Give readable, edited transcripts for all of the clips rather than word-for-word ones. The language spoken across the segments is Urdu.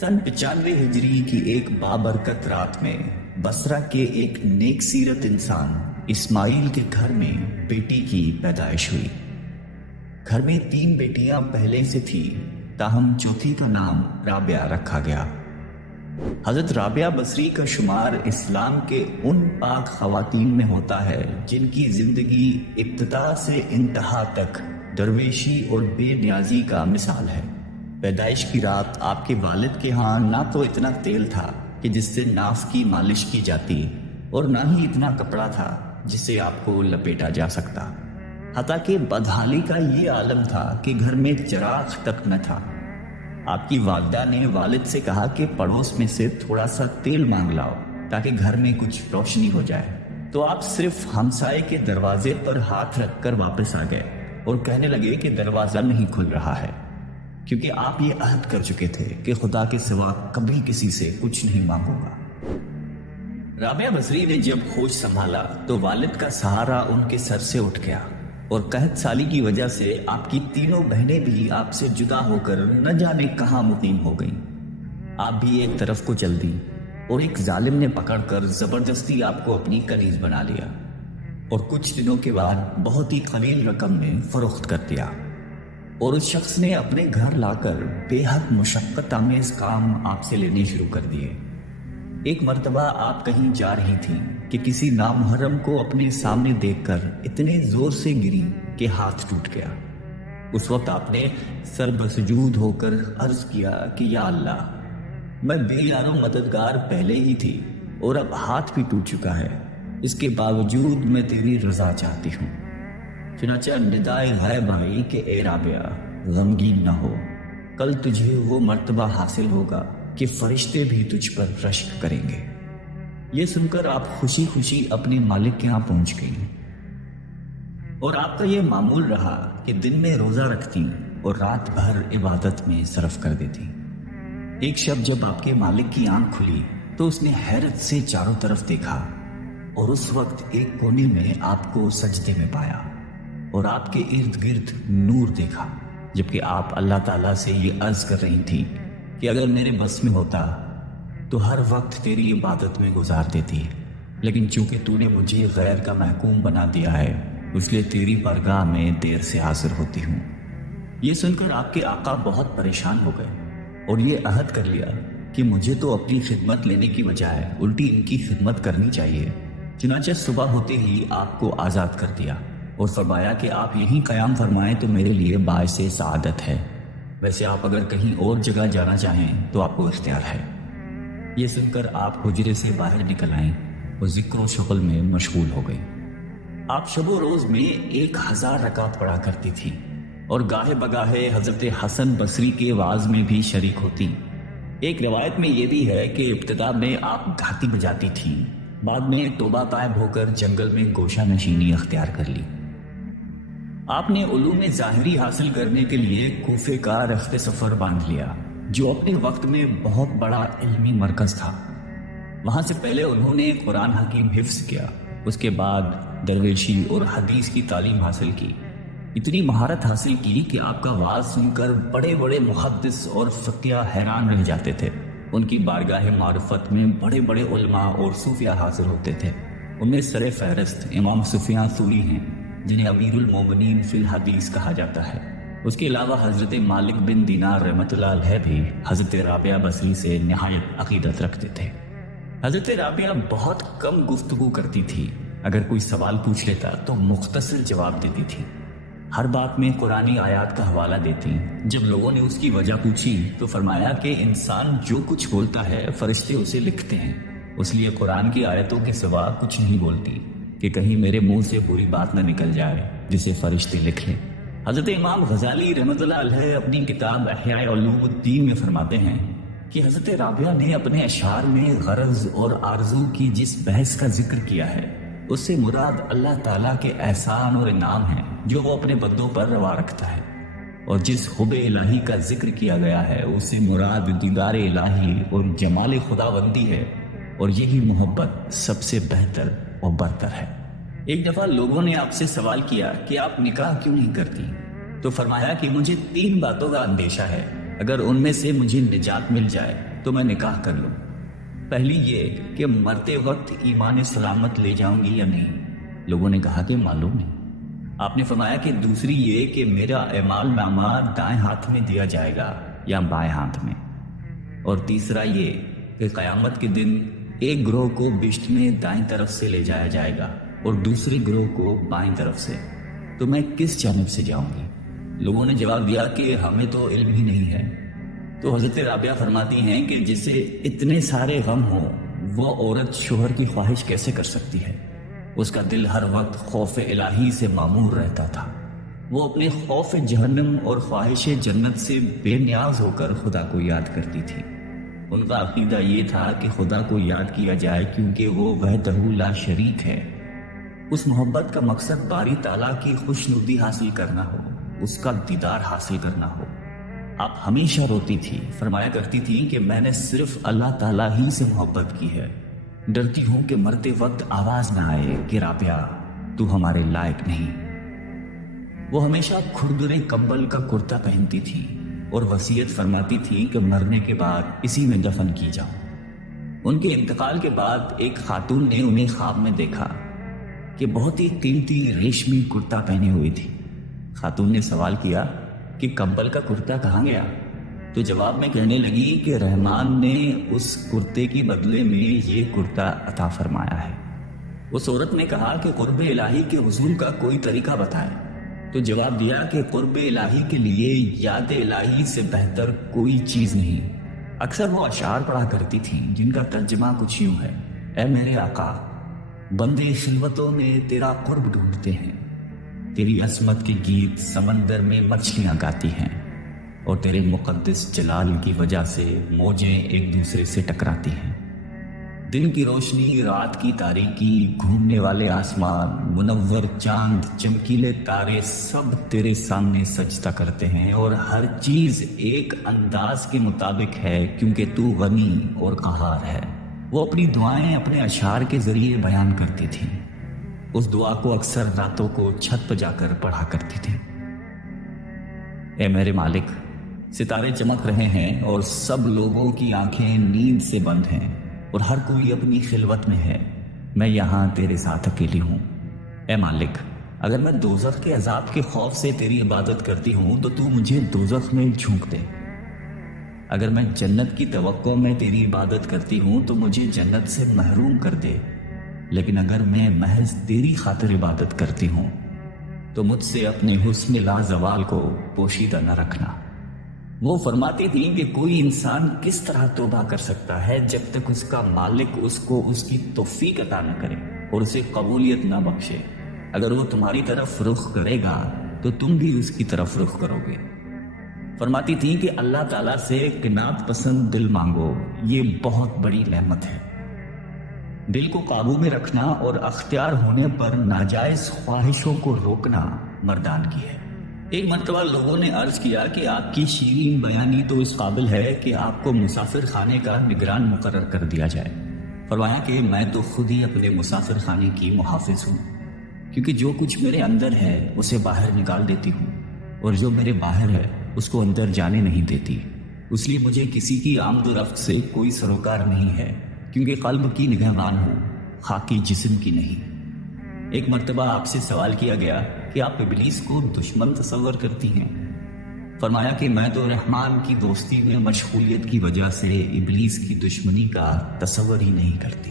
سن 95 ہجری کی ایک بابرکت رات میں بصرہ کے ایک نیک سیرت انسان اسماعیل کے گھر میں بیٹی کی پیدائش ہوئی۔ گھر میں 3 بیٹیاں پہلے سے تھی، تاہم چوتھی کا نام رابعہ رکھا گیا۔ حضرت رابعہ بصری کا شمار اسلام کے ان پاک خواتین میں ہوتا ہے جن کی زندگی ابتدا سے انتہا تک درویشی اور بے نیازی کا مثال ہے۔ پیدائش کی رات آپ کے والد کے ہاں نہ تو اتنا تیل تھا کہ جس سے ناف کی مالش کی جاتی، اور نہ ہی اتنا کپڑا تھا جسے آپ کو لپیٹا جا سکتا۔ حتیٰ کہ بدحالی کا یہ عالم تھا کہ گھر میں چراغ تک نہ تھا۔ آپ کی والدہ نے والد سے کہا کہ پڑوس میں سے تھوڑا سا تیل مانگ لاؤ تاکہ گھر میں کچھ روشنی ہو جائے، تو آپ صرف ہمسائے کے دروازے پر ہاتھ رکھ کر واپس آ گئے اور کہنے لگے کہ دروازہ نہیں کھل رہا ہے، کیونکہ آپ یہ عہد کر چکے تھے کہ خدا کے سوا کبھی کسی سے کچھ نہیں مانگوں گا۔ رابعہ بصری نے جب ہوش سنبھالا تو والد کا سہارا ان کے سر سے اٹھ گیا، اور قحط سالی کی وجہ سے آپ کی تینوں بہنیں بھی آپ سے جدا ہو کر نہ جانے کہاں مقیم ہو گئیں۔ آپ بھی ایک طرف کو چل دی، اور ایک ظالم نے پکڑ کر زبردستی آپ کو اپنی کنیز بنا لیا، اور کچھ دنوں کے بعد بہت ہی قلیل رقم میں فروخت کر دیا، اور اس شخص نے اپنے گھر لا کر بے حد مشقت آمیز کام آپ سے لینے شروع کر دیے۔ ایک مرتبہ آپ کہیں جا رہی تھیں کہ کسی نامحرم کو اپنے سامنے دیکھ کر اتنے زور سے گری کہ ہاتھ ٹوٹ گیا۔ اس وقت آپ نے سر بسجود ہو کر عرض کیا کہ یا اللہ، میں بے یار و مددگار پہلے ہی تھی اور اب ہاتھ بھی ٹوٹ چکا ہے، اس کے باوجود میں تیری رضا چاہتی ہوں۔ چنانچہ ندائے غیب آئی کہ اے رابعہ، غمگین نہ ہو، کل تجھے وہ مرتبہ حاصل ہوگا کہ فرشتے بھی تجھ پر رشک کریں گے۔ یہ سن کر آپ خوشی خوشی اپنے مالک کے ہاں پہنچ گئی، اور آپ کا یہ معمول رہا کہ دن میں روزہ رکھتی اور رات بھر عبادت میں صرف کر دیتی۔ ایک شب جب آپ کے مالک کی آنکھ کھلی تو اس نے حیرت سے چاروں طرف دیکھا، اور اس وقت ایک کونے میں آپ کو سجدے میں پایا اور آپ کے ارد گرد نور دیکھا، جبکہ آپ اللہ تعالیٰ سے یہ عرض کر رہی تھی کہ اگر میرے بس میں ہوتا تو ہر وقت تیری عبادت میں گزار دیتی، لیکن چونکہ تو نے مجھے غیر کا محکوم بنا دیا ہے، اس لیے تیری بارگاہ میں دیر سے حاضر ہوتی ہوں۔ یہ سن کر آپ کے آقا بہت پریشان ہو گئے اور یہ عہد کر لیا کہ مجھے تو اپنی خدمت لینے کی بجائے الٹی ان کی خدمت کرنی چاہیے۔ چنانچہ صبح ہوتے ہی آپ کو آزاد کر دیا اور فرمایا کہ آپ یہیں قیام فرمائیں تو میرے لیے باعث سعادت ہے، ویسے آپ اگر کہیں اور جگہ جانا چاہیں تو آپ کو اختیار ہے۔ یہ سن کر آپ حجرے سے باہر نکل آئیں اور ذکر و شغل میں مشغول ہو گئی۔ آپ شب و روز میں 1000 رکعت پڑھا کرتی تھی، اور گاہے بگاہے حضرت حسن بصری کے وعظ میں بھی شریک ہوتی۔ ایک روایت میں یہ بھی ہے کہ ابتدا میں آپ گھاتی بجاتی تھیں، بعد میں توبہ طائب ہو کر جنگل میں گوشہ نشینی اختیار کر لی۔ آپ نے علوم ظاہری حاصل کرنے کے لیے کوفے کا رخت سفر باندھ لیا، جو اپنے وقت میں بہت بڑا علمی مرکز تھا۔ وہاں سے پہلے انہوں نے قرآن حکیم حفظ کیا، اس کے بعد درویشی اور حدیث کی تعلیم حاصل کی۔ اتنی مہارت حاصل کی کہ آپ کا وعظ سن کر بڑے بڑے محدث اور فقیہ حیران رہ جاتے تھے۔ ان کی بارگاہ معرفت میں بڑے بڑے علماء اور صوفیہ حاضر ہوتے تھے۔ ان میں سر فہرست امام سفیان ثوری ہیں، جنہیں امیر المومنین فی الحدیث کہا جاتا ہے۔ اس کے علاوہ حضرت مالک بن دینار رحمۃ اللہ علیہ بھی حضرت رابعہ بصری سے نہایت عقیدت رکھتے تھے۔ حضرت رابعہ بہت کم گفتگو کرتی تھی، اگر کوئی سوال پوچھ لیتا تو مختصر جواب دیتی تھی۔ ہر بات میں قرآنی آیات کا حوالہ دیتی۔ جب لوگوں نے اس کی وجہ پوچھی تو فرمایا کہ انسان جو کچھ بولتا ہے فرشتے اسے لکھتے ہیں، اس لیے قرآن کی آیتوں کے سوا کچھ نہیں بولتی کہ کہیں میرے منہ سے بری بات نہ نکل جائے جسے فرشتے لکھ لیں۔ حضرت امام غزالی رحمۃ اللہ علیہ اپنی کتاب احیاء علوم الدین میں فرماتے ہیں کہ حضرت رابعہ نے اپنے اشعار میں غرض اور آرزو کی جس بحث کا ذکر کیا ہے، اس سے مراد اللہ تعالیٰ کے احسان اور انعام ہیں جو وہ اپنے بندوں پر روا رکھتا ہے، اور جس حب الہی کا ذکر کیا گیا ہے اس سے مراد دیدار الہی اور جمال خداوندی ہے، اور یہی محبت سب سے بہتر اور برتر ہے۔ ایک دفعہ لوگوں نے آپ سے سوال کیا کہ آپ نکاح کیوں نہیں کرتی، تو فرمایا کہ مجھے 3 باتوں کا اندیشہ ہے۔ اگر ان میں سے مجھے نجات مل جائے تو میں نکاح کر لوں۔ پہلی یہ کہ مرتے وقت ایمان سلامت لے جاؤں گی یا نہیں۔ لوگوں نے کہا کہ معلوم نہیں۔ آپ نے فرمایا کہ دوسری یہ کہ میرا اعمال نامہ دائیں ہاتھ میں دیا جائے گا یا بائیں ہاتھ میں، اور تیسرا یہ کہ قیامت کے دن ایک گروہ کو بشت میں دائیں طرف سے لے جایا جائے گا اور دوسرے گروہ کو بائیں طرف سے، تو میں کس جانب سے جاؤں گی؟ لوگوں نے جواب دیا کہ ہمیں تو علم ہی نہیں ہے۔ تو حضرت رابعہ فرماتی ہیں کہ جسے اتنے سارے غم ہوں وہ عورت شوہر کی خواہش کیسے کر سکتی ہے؟ اس کا دل ہر وقت خوف الہی سے معمور رہتا تھا۔ وہ اپنے خوف جہنم اور خواہش جنت سے بے نیاز ہو کر خدا کو یاد کرتی تھی۔ ان کا عقیدہ یہ تھا کہ خدا کو یاد کیا جائے کیونکہ وہ وحدہ لا شریک ہے۔ اس محبت کا مقصد باری تعالیٰ کی خوشنودی حاصل کرنا ہو، اس کا دیدار حاصل کرنا ہو۔ آپ ہمیشہ روتی تھی، فرمایا کرتی تھی کہ میں نے صرف اللہ تعالیٰ ہی سے محبت کی ہے، ڈرتی ہوں کہ مرتے وقت آواز نہ آئے کہ رابعہ تو ہمارے لائق نہیں۔ وہ ہمیشہ کھردرے کمبل کا کرتا پہنتی تھی اور وصیت فرماتی تھی کہ مرنے کے بعد اسی میں دفن کی جاؤں۔ ان کے انتقال کے بعد ایک خاتون نے انہیں خواب میں دیکھا کہ بہت ہی قیمتی ریشمی کرتا پہنے ہوئی تھی۔ خاتون نے سوال کیا کہ کمبل کا کرتا کہاں گیا؟ تو جواب میں کہنے لگی کہ رحمان نے اس کرتے کی بدلے میں یہ کرتا عطا فرمایا ہے۔ اس عورت نے کہا کہ قرب الہی کے حصول کا کوئی طریقہ بتائے۔ تو جواب دیا کہ قرب الہی کے لیے یاد الہی سے بہتر کوئی چیز نہیں۔ اکثر وہ اشعار پڑھا کرتی تھیں جن کا ترجمہ کچھ یوں ہے: اے میرے آقا، بندے خلوتوں میں تیرا قرب ڈھونڈتے ہیں، تیری عظمت کے گیت سمندر میں مچھلیاں گاتی ہیں، اور تیرے مقدس جلال کی وجہ سے موجیں ایک دوسرے سے ٹکراتی ہیں۔ دن کی روشنی، رات کی تاریکی، گھومنے والے آسمان، منور چاند، چمکیلے تارے سب تیرے سامنے سجدہ کرتے ہیں، اور ہر چیز ایک انداز کے مطابق ہے کیونکہ تو غنی اور قہار ہے۔ وہ اپنی دعائیں اپنے اشعار کے ذریعے بیان کرتی تھیں۔ اس دعا کو اکثر راتوں کو چھت پہ جا کر پڑھا کرتی تھی: اے میرے مالک، ستارے چمک رہے ہیں اور سب لوگوں کی آنکھیں نیند سے بند ہیں اور ہر کوئی اپنی خلوت میں ہے، میں یہاں تیرے ساتھ اکیلی ہوں۔ اے مالک، اگر میں دوزخ کے عذاب کے خوف سے تیری عبادت کرتی ہوں تو مجھے دوزخ میں جھونک دے۔ اگر میں جنت کی توقع میں تیری عبادت کرتی ہوں تو مجھے جنت سے محروم کر دے، لیکن اگر میں محض تیری خاطر عبادت کرتی ہوں تو مجھ سے اپنے حسن لا زوال کو پوشیدہ نہ رکھنا۔ وہ فرماتی تھیں کہ کوئی انسان کس طرح توبہ کر سکتا ہے جب تک اس کا مالک اس کو اس کی توفیق عطا نہ کرے اور اسے قبولیت نہ بخشے۔ اگر وہ تمہاری طرف رخ کرے گا تو تم بھی اس کی طرف رخ کرو گے۔ فرماتی تھیں کہ اللہ تعالیٰ سے قناعت پسند دل مانگو، یہ بہت بڑی نعمت ہے۔ دل کو قابو میں رکھنا اور اختیار ہونے پر ناجائز خواہشوں کو روکنا مردان کی ہے۔ ایک مرتبہ لوگوں نے عرض کیا کہ آپ کی شیرین بیانی تو اس قابل ہے کہ آپ کو مسافر خانے کا نگران مقرر کر دیا جائے۔ فرمایا کہ میں تو خود ہی اپنے مسافر خانے کی محافظ ہوں، کیونکہ جو کچھ میرے اندر ہے اسے باہر نکال دیتی ہوں، اور جو میرے باہر ہے اس کو اندر جانے نہیں دیتی۔ اس لیے مجھے کسی کی آمد و رفت سے کوئی سروکار نہیں ہے، کیونکہ قلب کی نگہبان ہوں، خاکی جسم کی نہیں۔ ایک مرتبہ آپ سے سوال کیا گیا کہ آپ ابلیس کو دشمن تصور کرتی ہیں؟ فرمایا کہ میں تو رحمان کی دوستی میں مشغولیت کی وجہ سے ابلیس کی دشمنی کا تصور ہی نہیں کرتی۔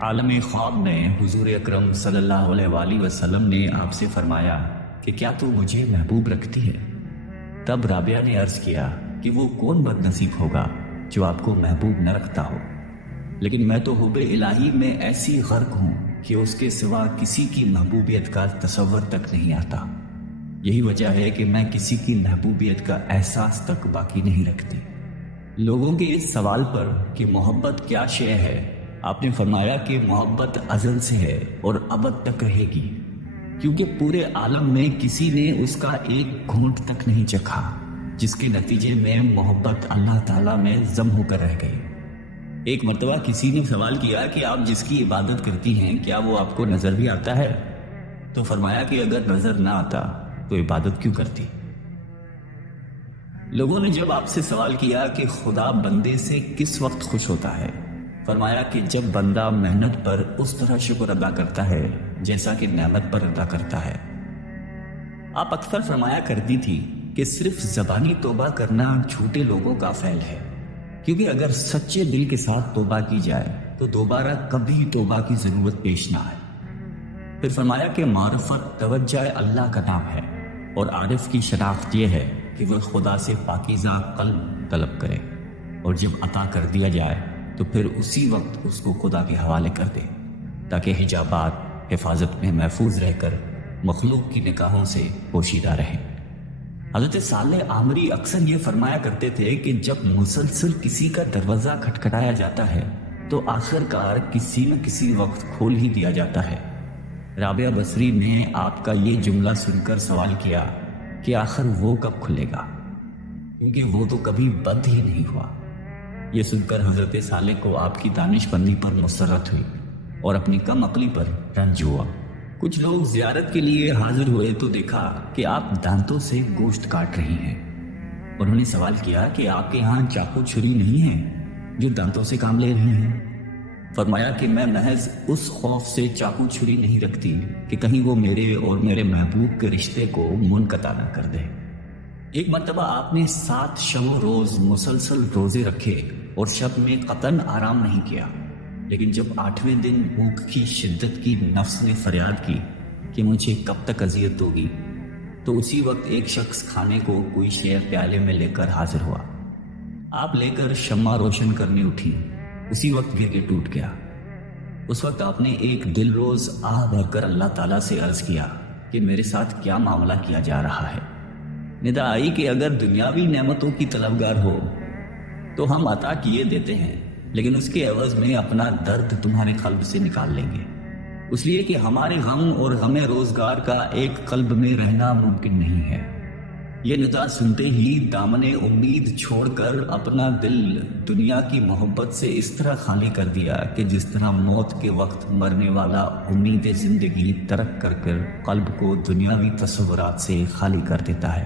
عالم خواب میں حضور اکرم صلی اللہ علیہ وآلہ وسلم نے آپ سے فرمایا کہ کیا تو مجھے محبوب رکھتی ہے؟ تب رابعہ نے عرض کیا کہ وہ کون بد نصیب ہوگا جو آپ کو محبوب نہ رکھتا ہو، لیکن میں تو حب الہی میں ایسی غرق ہوں کہ اس کے سوا کسی کی محبوبیت کا تصور تک نہیں آتا۔ یہی وجہ ہے کہ میں کسی کی محبوبیت کا احساس تک باقی نہیں رکھتی۔ لوگوں کے اس سوال پر کہ محبت کیا شے ہے، آپ نے فرمایا کہ محبت ازل سے ہے اور ابد تک رہے گی، کیونکہ پورے عالم میں کسی نے اس کا ایک گھونٹ تک نہیں چکھا، جس کے نتیجے میں محبت اللہ تعالیٰ میں ضم ہو کر رہ گئی۔ ایک مرتبہ کسی نے سوال کیا کہ آپ جس کی عبادت کرتی ہیں کیا وہ آپ کو نظر بھی آتا ہے؟ تو فرمایا کہ اگر نظر نہ آتا تو عبادت کیوں کرتی؟ لوگوں نے جب آپ سے سوال کیا کہ خدا بندے سے کس وقت خوش ہوتا ہے، فرمایا کہ جب بندہ محنت پر اس طرح شکر ادا کرتا ہے جیسا کہ نعمت پر ادا کرتا ہے۔ آپ اکثر فرمایا کرتی تھی کہ صرف زبانی توبہ کرنا جھوٹے لوگوں کا فعل ہے، کیونکہ اگر سچے دل کے ساتھ توبہ کی جائے تو دوبارہ کبھی توبہ کی ضرورت پیش نہ آئے۔ پھر فرمایا کہ معرفت توجہ اللہ کا نام ہے، اور عارف کی شناخت یہ ہے کہ وہ خدا سے پاکیزہ قلب طلب کرے، اور جب عطا کر دیا جائے تو پھر اسی وقت اس کو خدا کے حوالے کر دے، تاکہ حجابات حفاظت میں محفوظ رہ کر مخلوق کی نگاہوں سے پوشیدہ رہیں۔ حضرت صالح عامری اکثر یہ فرمایا کرتے تھے کہ جب مسلسل کسی کا دروازہ کھٹکھٹایا جاتا ہے تو آخر کار کسی نہ کسی وقت کھول ہی دیا جاتا ہے۔ رابعہ بصری نے آپ کا یہ جملہ سن کر سوال کیا کہ آخر وہ کب کھلے گا، کیونکہ وہ تو کبھی بند ہی نہیں ہوا۔ یہ سن کر حضرت صالح کو آپ کی دانش مندی پر مسرت ہوئی اور اپنی کم عقلی پر رنج ہوا۔ کچھ لوگ زیارت کے لیے حاضر ہوئے تو دیکھا کہ آپ دانتوں سے گوشت کاٹ رہی ہیں۔ انہوں نے سوال کیا کہ آپ کے ہاں چاقو چھری نہیں ہیں جو دانتوں سے کام لے رہے ہیں؟ فرمایا کہ میں محض اس خوف سے چاقو چھری نہیں رکھتی کہ کہیں وہ میرے اور میرے محبوب کے رشتے کو منقطع نہ کر دے۔ ایک مرتبہ آپ نے 7 شب و روز مسلسل روزے رکھے اور شب میں قطعاً آرام نہیں کیا، لیکن جب 8ویں دن بھوک کی شدت کی نفس نے فریاد کی کہ مجھے کب تک اذیت ہوگی، تو اسی وقت ایک شخص کھانے کو کوئی شے پیالے میں لے کر حاضر ہوا۔ آپ لے کر شمع روشن کرنے اٹھی، اسی وقت گر کے ٹوٹ گیا۔ اس وقت آپ نے ایک دل روز آہ بھر کر اللہ تعالیٰ سے عرض کیا کہ میرے ساتھ کیا معاملہ کیا جا رہا ہے۔ ندا آئی کہ اگر دنیاوی نعمتوں کی طلبگار ہو تو ہم عطا کیے دیتے ہیں، لیکن اس کے عوض میں اپنا درد تمہارے قلب سے نکال لیں گے، اس لیے کہ ہمارے غم اور غم روزگار کا ایک قلب میں رہنا ممکن نہیں ہے۔ یہ ندا سنتے ہی دامن امید چھوڑ کر اپنا دل دنیا کی محبت سے اس طرح خالی کر دیا کہ جس طرح موت کے وقت مرنے والا امید زندگی ترک کر کر قلب کو دنیاوی تصورات سے خالی کر دیتا ہے۔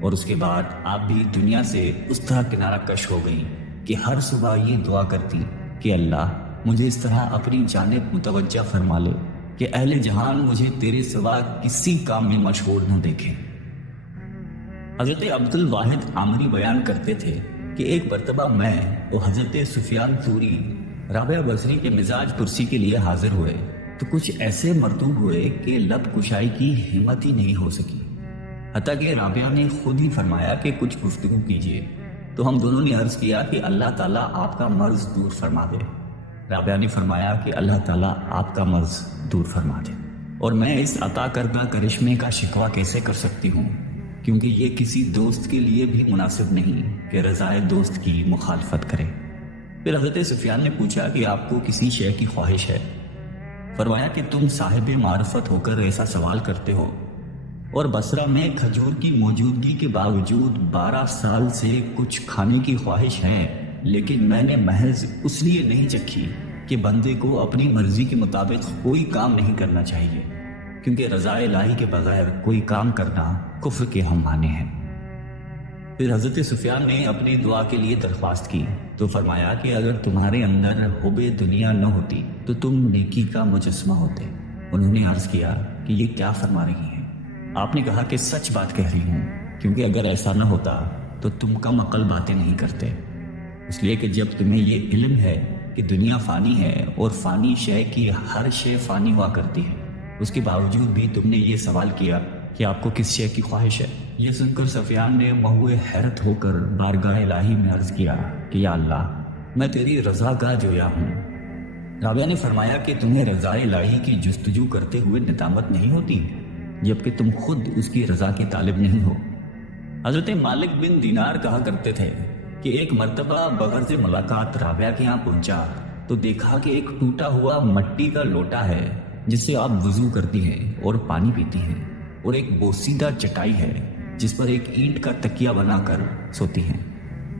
اور اس کے بعد آپ بھی دنیا سے اس طرح کنارہ کش ہو گئی کہ ہر صبح یہ دعا کرتی کہ اللہ مجھے اس طرح اپنی جانب متوجہ فرما لے کہ اہل جہان مجھے تیرے سوا کسی کام میں مشغول نہ دیکھیں۔ حضرت عبد الواحد عامری بیان کرتے تھے کہ ایک مرتبہ میں اور حضرت سفیان ثوری رابعہ بصری کے مزاج پرسی کے لیے حاضر ہوئے تو کچھ ایسے مرطوب ہوئے کہ لب کشائی کی ہمت ہی نہیں ہو سکی، حتیٰ کہ رابعہ نے خود ہی فرمایا کہ کچھ گفتگو کیجیے، تو ہم دونوں نے عرض کیا کہ اللہ تعالیٰ آپ کا مرض دور فرما دے۔ رابعہ نے فرمایا کہ اللہ تعالیٰ آپ کا مرض دور فرما دے، اور میں اس عطا کردہ کرشمے کا شکوہ کیسے کر سکتی ہوں، کیونکہ یہ کسی دوست کے لیے بھی مناسب نہیں کہ رضائے دوست کی مخالفت کرے۔ پھر حضرت سفیان نے پوچھا کہ آپ کو کسی شے کی خواہش ہے؟ فرمایا کہ تم صاحب معرفت ہو کر ایسا سوال کرتے ہو، اور بصرہ میں کھجور کی موجودگی کے باوجود 12 سال سے کچھ کھانے کی خواہش ہے، لیکن میں نے محض اس لیے نہیں چکھی کہ بندے کو اپنی مرضی کے مطابق کوئی کام نہیں کرنا چاہیے، کیونکہ رضا الہی کے بغیر کوئی کام کرنا کفر کے ہم معنی ہے۔ پھر حضرت سفیان نے اپنی دعا کے لیے درخواست کی تو فرمایا کہ اگر تمہارے اندر حب دنیا نہ ہوتی تو تم نیکی کا مجسمہ ہوتے۔ انہوں نے عرض کیا کہ یہ کیا فرما رہی ہیں؟ آپ نے کہا کہ سچ بات کہہ رہی ہوں، کیونکہ اگر ایسا نہ ہوتا تو تم کم عقل باتیں نہیں کرتے، اس لیے کہ جب تمہیں یہ علم ہے کہ دنیا فانی ہے اور فانی شے کی ہر شے فانی ہوا کرتی ہے، اس کے باوجود بھی تم نے یہ سوال کیا کہ آپ کو کس شے کی خواہش ہے۔ یہ سن کر سفیان نے مہوے حیرت ہو کر بارگاہ الہی میں عرض کیا کہ یا اللہ میں تیری رضا کا جویا ہوں۔ رابعہ نے فرمایا کہ تمہیں رضا الہی کی جستجو کرتے ہوئے ندامت نہیں ہوتی جبکہ تم خود اس کی رضا کے طالب نہیں ہو؟ حضرت مالک بن دینار کہا کرتے تھے کہ ایک مرتبہ بغرض ملاقات رابعہ کے یہاں پہنچا تو دیکھا کہ ایک ٹوٹا ہوا مٹی کا لوٹا ہے جس سے آپ وضو کرتی ہیں اور پانی پیتی ہیں، اور ایک بوسیدہ چٹائی ہے جس پر ایک اینٹ کا تکیہ بنا کر سوتی ہیں۔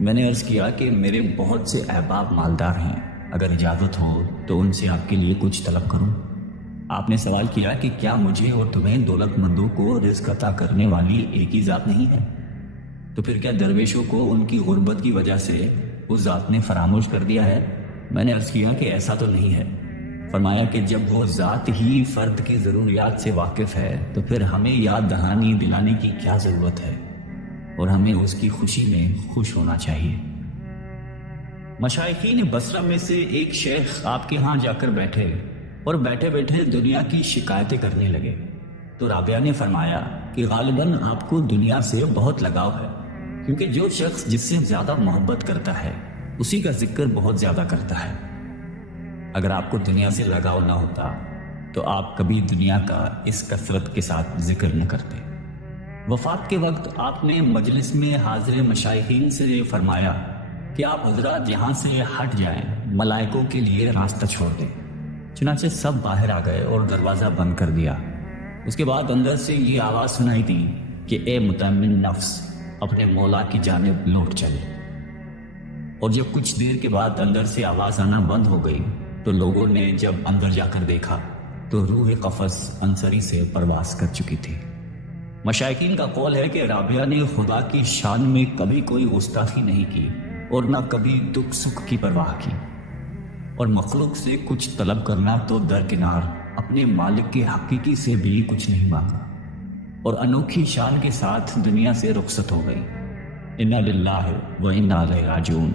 میں نے عرض کیا کہ میرے بہت سے احباب مالدار ہیں، اگر اجازت ہو تو ان سے آپ کے لیے کچھ طلب کروں۔ آپ نے سوال کیا کہ کیا مجھے اور تمہیں دولت مندوں کو رزق عطا کرنے والی ایک ہی ذات نہیں ہے؟ تو پھر کیا درویشوں کو ان کی غربت کی وجہ سے اس ذات نے فراموش کر دیا ہے؟ میں نے عرض کیا کہ ایسا تو نہیں ہے۔ فرمایا کہ جب وہ ذات ہی فرد کی ضروریات سے واقف ہے تو پھر ہمیں یاد دہانی دلانے کی کیا ضرورت ہے، اور ہمیں اس کی خوشی میں خوش ہونا چاہیے۔ مشائخین بصرہ میں سے ایک شیخ آپ کے ہاں جا کر بیٹھے اور بیٹھے بیٹھے دنیا کی شکایتیں کرنے لگے، تو رابعہ نے فرمایا کہ غالباً آپ کو دنیا سے بہت لگاؤ ہے، کیونکہ جو شخص جس سے زیادہ محبت کرتا ہے اسی کا ذکر بہت زیادہ کرتا ہے۔ اگر آپ کو دنیا سے لگاؤ نہ ہوتا تو آپ کبھی دنیا کا اس کثرت کے ساتھ ذکر نہ کرتے۔ وفات کے وقت آپ نے مجلس میں حاضر مشائخین سے یہ فرمایا کہ آپ حضرات یہاں سے ہٹ جائیں، ملائکوں کے لیے راستہ چھوڑ دیں۔ چنانچہ سب باہر آ گئے اور دروازہ بند کر دیا۔ اس کے بعد اندر سے یہ آواز سنائی دی کہ اے مطمئن نفس، اپنے مولا کی جانب لوٹ چلے۔ اور جب کچھ دیر کے بعد اندر سے آواز آنا بند ہو گئی تو لوگوں نے جب اندر جا کر دیکھا تو روح قفس انصری سے پرواز کر چکی تھی۔ مشائخین کا قول ہے کہ رابعہ نے خدا کی شان میں کبھی کوئی گستاخی نہیں کی اور نہ کبھی دکھ سکھ کی پرواہ کی، اور مخلوق سے کچھ طلب کرنا تو درکنار، اپنے مالک کے حقیقی سے بھی کچھ نہیں مانگا، اور انوکھی شان کے ساتھ دنیا سے رخصت ہو گئی۔ انا للہ و انا الیہ راجعون۔